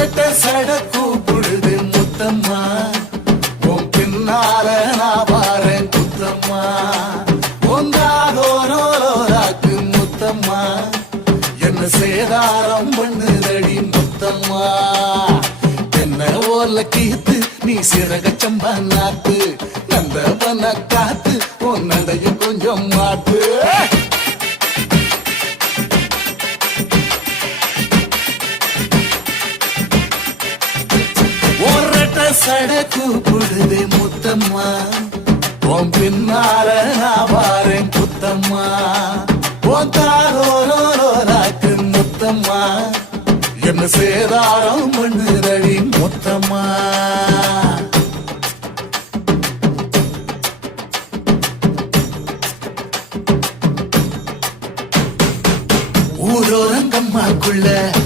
ரெட்ட சட கூப்பிடுது முத்தம்மா, உன் பின்னால நான் பாரேன் குத்தம்மா, உங்காதோரோராக்கு முத்தம்மா, என்ன சேதாரம் பண்ணுதடி முத்தம்மா. என்ன ஓல கீத்து நீ சிறகச்சம்பா நாத்து, நந்தவன காத்து உன் நடைய கொஞ்சம் மாத்து. சட கூப்பிடுது முத்தம்மா, உன் பின்னால நான் வாரேன் குத்தம்மா, உன் தாரோராக்கு முத்தம்மா, என்ன சேதாரம் பண்ணுதடி முத்தம்மா. ஊரோரங்கம்மாக்குள்ள